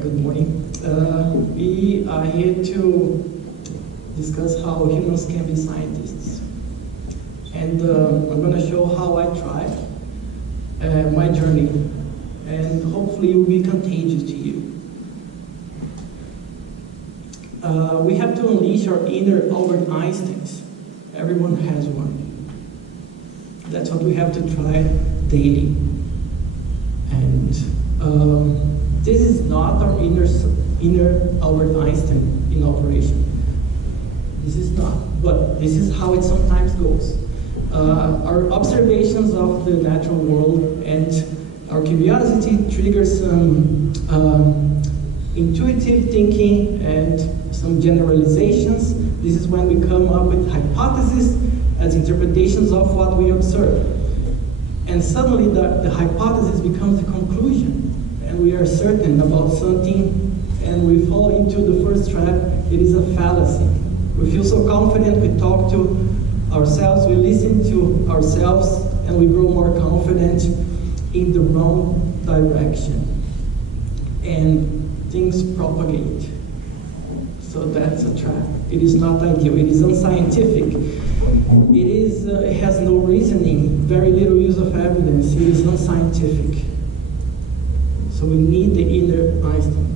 Good morning. We are here to discuss how humans can be scientists. And I'm going to show how I tried my journey, and hopefully it will be contagious to you. We have to unleash our inner Albert Einsteins. Everyone has one. That's what we have to try daily. And this is not our inner Albert Einstein in operation. This is not, but this is how it sometimes goes. Our observations of the natural world and our curiosity triggers some intuitive thinking and some generalizations. This is when we come up with hypotheses as interpretations of what we observe. And suddenly the hypothesis becomes a conclusion, and we are certain about something, and we fall into the first trap. It is a fallacy. We feel so confident, we talk to ourselves, we listen to ourselves, and we grow more confident in the wrong direction. And things propagate. So that's a trap. It is not ideal. It is unscientific. It has no reasoning, very little use of evidence. It is unscientific. So we need the inner Einstein.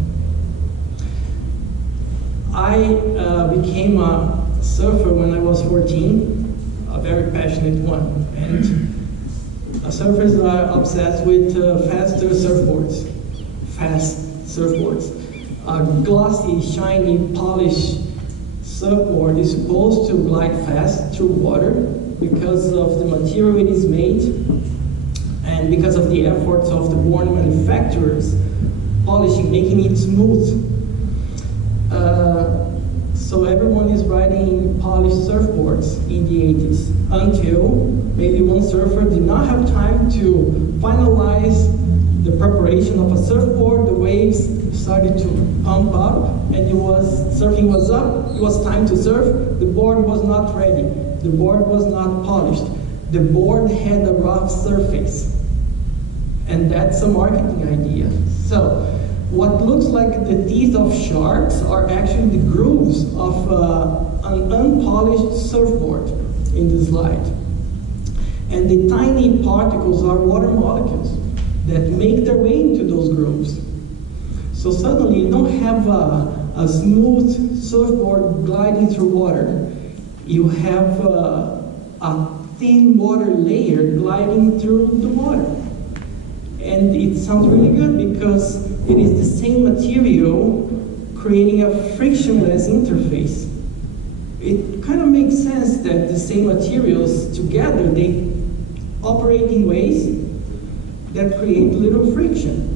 I became a surfer when I was 14, a very passionate one. And surfers are obsessed with faster surfboards, fast surfboards. A glossy, shiny, polished surfboard is supposed to glide fast through water because of the material it is made and because of the efforts of the board manufacturers polishing, making it smooth. So everyone is riding polished surfboards in the 80s until maybe one surfer did not have time to finalize the preparation of a surfboard. The waves started to pump up, and surfing was up. It was time to surf. The board was not ready. The board was not polished. The board had a rough surface. And that's a marketing idea. So what looks like the teeth of sharks are actually the grooves of an unpolished surfboard in the slide. And the tiny particles are water molecules that make their way into those grooves. So suddenly you don't have a smooth surfboard gliding through water. You have a thin water layer gliding through the water. And it sounds really good because it is the same material creating a frictionless interface. It kind of makes sense that the same materials together, they operate in ways that create little friction.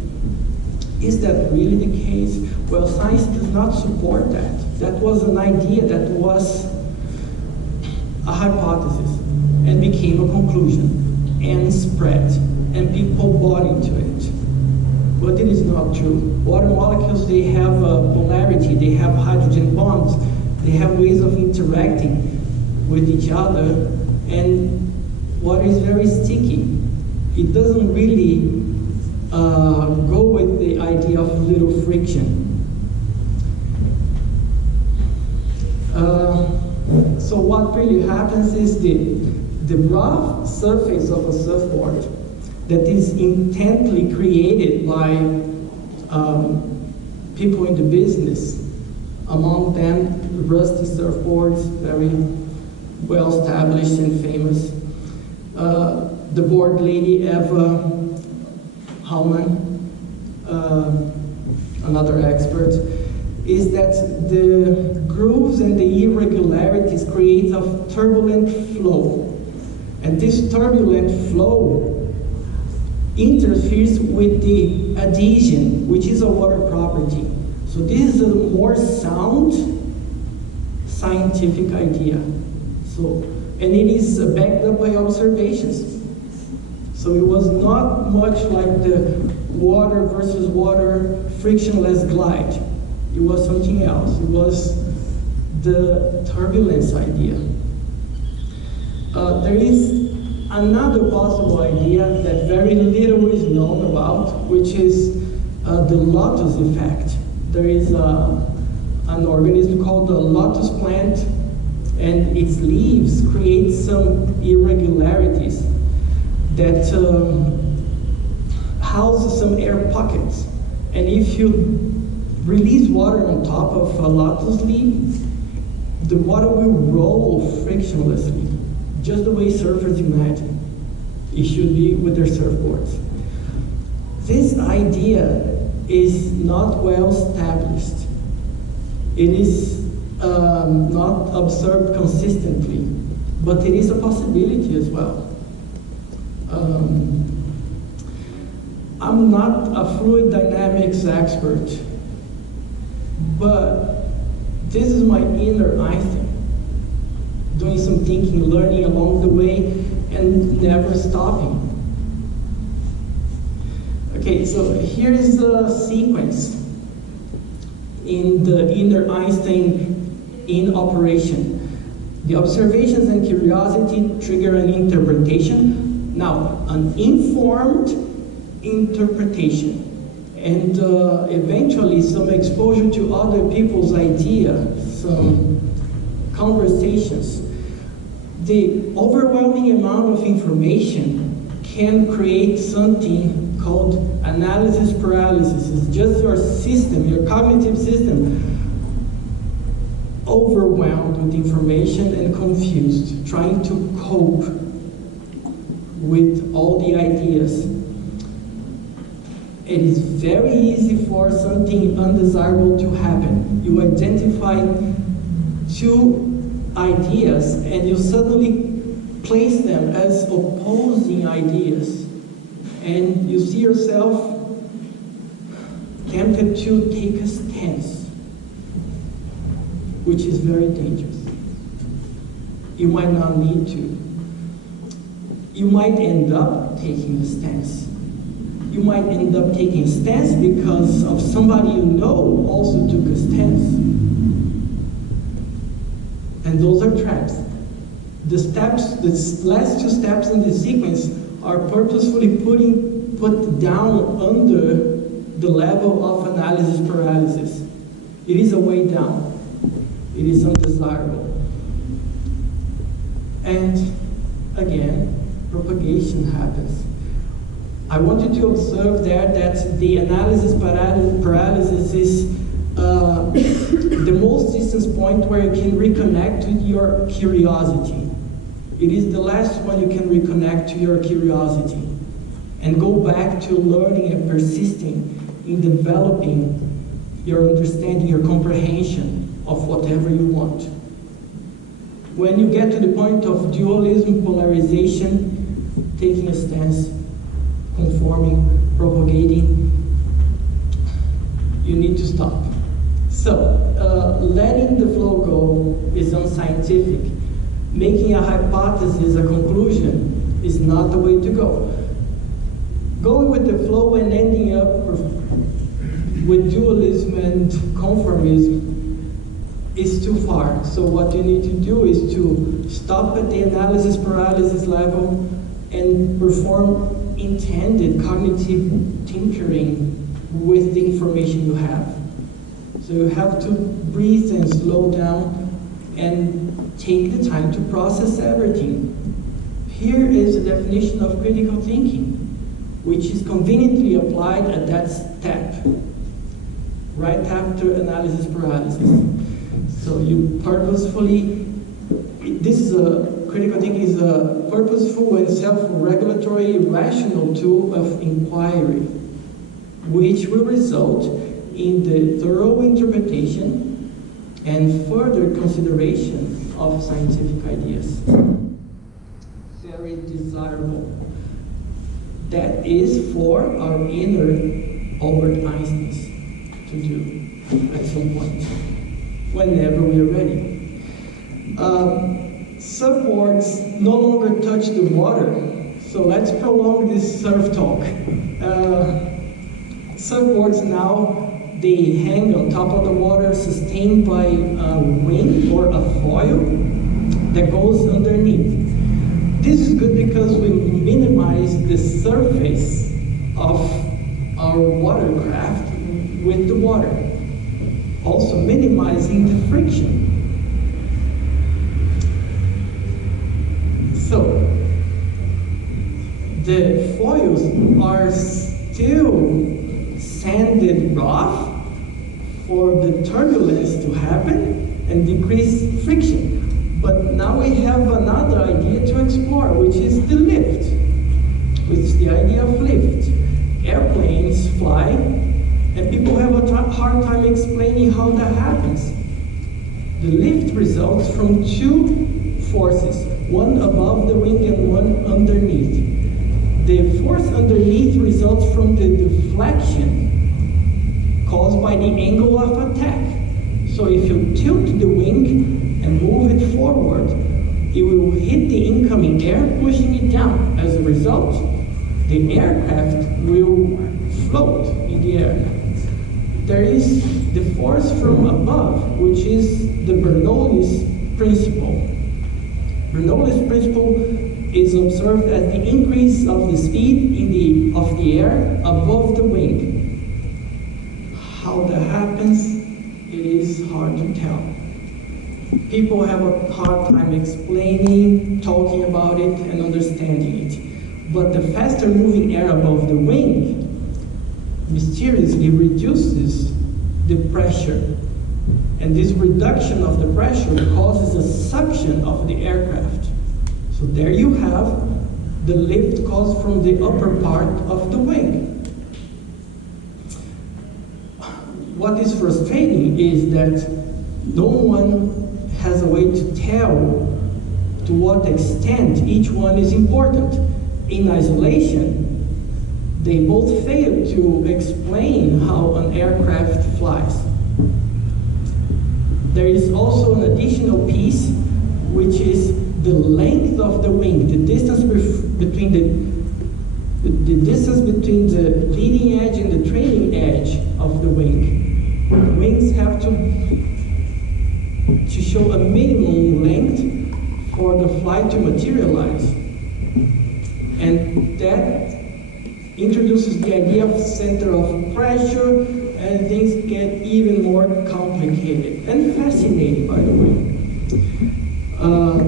Is that really the case? Well, science does not support that. That was an idea that was a hypothesis and became a conclusion and spread, and people bought into it. But it is not true. Water molecules, they have a polarity, they have hydrogen bonds, they have ways of interacting with each other, and water is very sticky. It doesn't really go with the idea of little friction. So what really happens is the rough surface of a surfboard that is intently created by people in the business, among them rusty surfboards, very well established and famous. The board lady Eva Hallman, another expert, is that the grooves and the irregularities create a turbulent flow. And this turbulent flow interferes with the adhesion, which is a water property. So this is a more sound scientific idea. And it is backed up by observations. So it was not much like the water versus water frictionless glide. It was something else. It was the turbulence idea. There is another possible idea that very little is known about, which is the lotus effect. There is an organism called the lotus plant, and its leaves create some irregularities that house some air pockets. And if you release water on top of a lotus leaf, the water will roll frictionlessly, just the way surfers imagine it should be with their surfboards. This idea is not well established. It is not observed consistently, but it is a possibility as well. I'm not a fluid dynamics expert, but this is my inner Einstein, doing some thinking, learning along the way, and never stopping. Okay, so here is the sequence in the inner Einstein in operation. The observations and curiosity trigger an interpretation. Now, an informed interpretation, and eventually some exposure to other people's ideas, some conversations. The overwhelming amount of information can create something called analysis paralysis. It's just your system, your cognitive system, overwhelmed with information and confused, trying to cope with all the ideas. It is very easy for something undesirable to happen. You identify two ideas and you suddenly place them as opposing ideas. And you see yourself tempted to take a stance, which is very dangerous. You might not need to. You might end up taking a stance. You might end up taking a stance because of somebody you know also took a stance. And those are traps. The steps, the last two steps in the sequence are purposefully put down under the level of analysis paralysis. It is a way down. It is undesirable. And again, propagation happens. I want you to observe there that the analysis paralysis is the most distance point where you can reconnect with your curiosity. It is the last one you can reconnect to your curiosity and go back to learning and persisting in developing your understanding, your comprehension of whatever you want. When you get to the point of dualism, polarization, taking a stance, conforming, propagating, you need to stop. So, letting the flow go is unscientific. Making a hypothesis, a conclusion, is not the way to go. Going with the flow and ending up with dualism and conformism is too far. So what you need to do is to stop at the analysis paralysis level and perform intended cognitive tinkering with the information you have. So you have to breathe and slow down and take the time to process everything. Here is the definition of critical thinking, which is conveniently applied at that step, right after analysis paralysis. So you purposefully, critical thinking is a purposeful and self-regulatory rational tool of inquiry, which will result in the thorough interpretation and further consideration of scientific ideas. Very desirable. That is for our inner Albert Einsteins to do at some point, whenever we are ready. Surfboards no longer touch the water, so let's prolong this surf talk. Surfboards now, they hang on top of the water, sustained by a wing or a foil that goes underneath. This is good because we minimize the surface of our our watercraft with the water, also minimizing the friction. So, the foils are still sanded rough for the turbulence to happen and decrease friction. But now we have another idea to explore, which is the lift, which is the idea of lift. Airplanes fly, and people have a hard time explaining how that happens. The lift results from two forces, one above the wing and one underneath. The force underneath results from the deflection caused by the angle of attack. So if you tilt the wing and move it forward, it will hit the incoming air, pushing it down. As a result, the aircraft will float in the air. There is the force from above, which is the Bernoulli's principle. Bernoulli's principle is observed as the increase of the speed of the air above the wing. How that happens, it is hard to tell. People have a hard time explaining, talking about it, and understanding it. But the faster moving air above the wing mysteriously reduces the pressure. And this reduction of the pressure causes a suction of the aircraft. So there you have the lift caused from the upper part of the wing. What is frustrating is that no one has a way to tell to what extent each one is important. In isolation, they both fail to explain how an aircraft flies. There is also an additional piece, which is the length of the wing, the distance between the distance between the leading edge and the trailing edge of the wing. The wings have to show a minimum length for the flight to materialize. And that introduces the idea of center of pressure, and things get even more complicated and fascinating, by the way.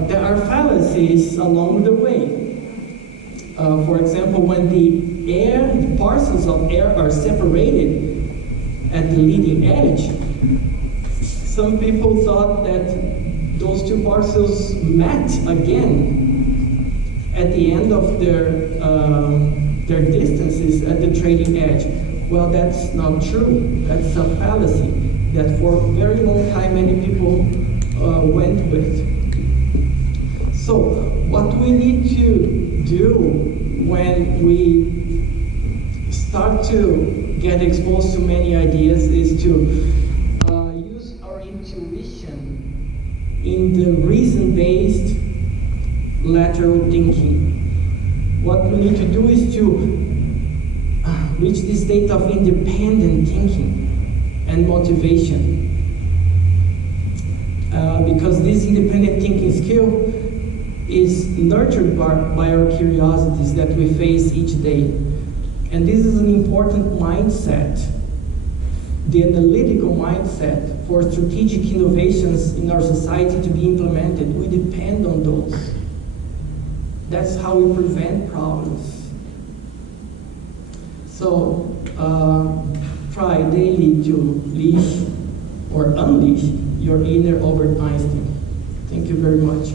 There are fallacies along the way. For example, when the parcels of air are separated at the leading edge, some people thought that those two parcels met again at the end of their distances at the trailing edge. Well, that's not true. That's a fallacy that for a very long time many people went with. So what we need to do when we start to get exposed to many ideas is to use our intuition in the reason-based lateral thinking. What we need to do is to reach the state of independent thinking and motivation. Because this independent thinking skill is nurtured by our curiosities that we face each day. And this is an important mindset, the analytical mindset for strategic innovations in our society to be implemented. We depend on those. That's how we prevent problems. So try daily to leash or unleash your inner Albert Einstein. Thank you very much.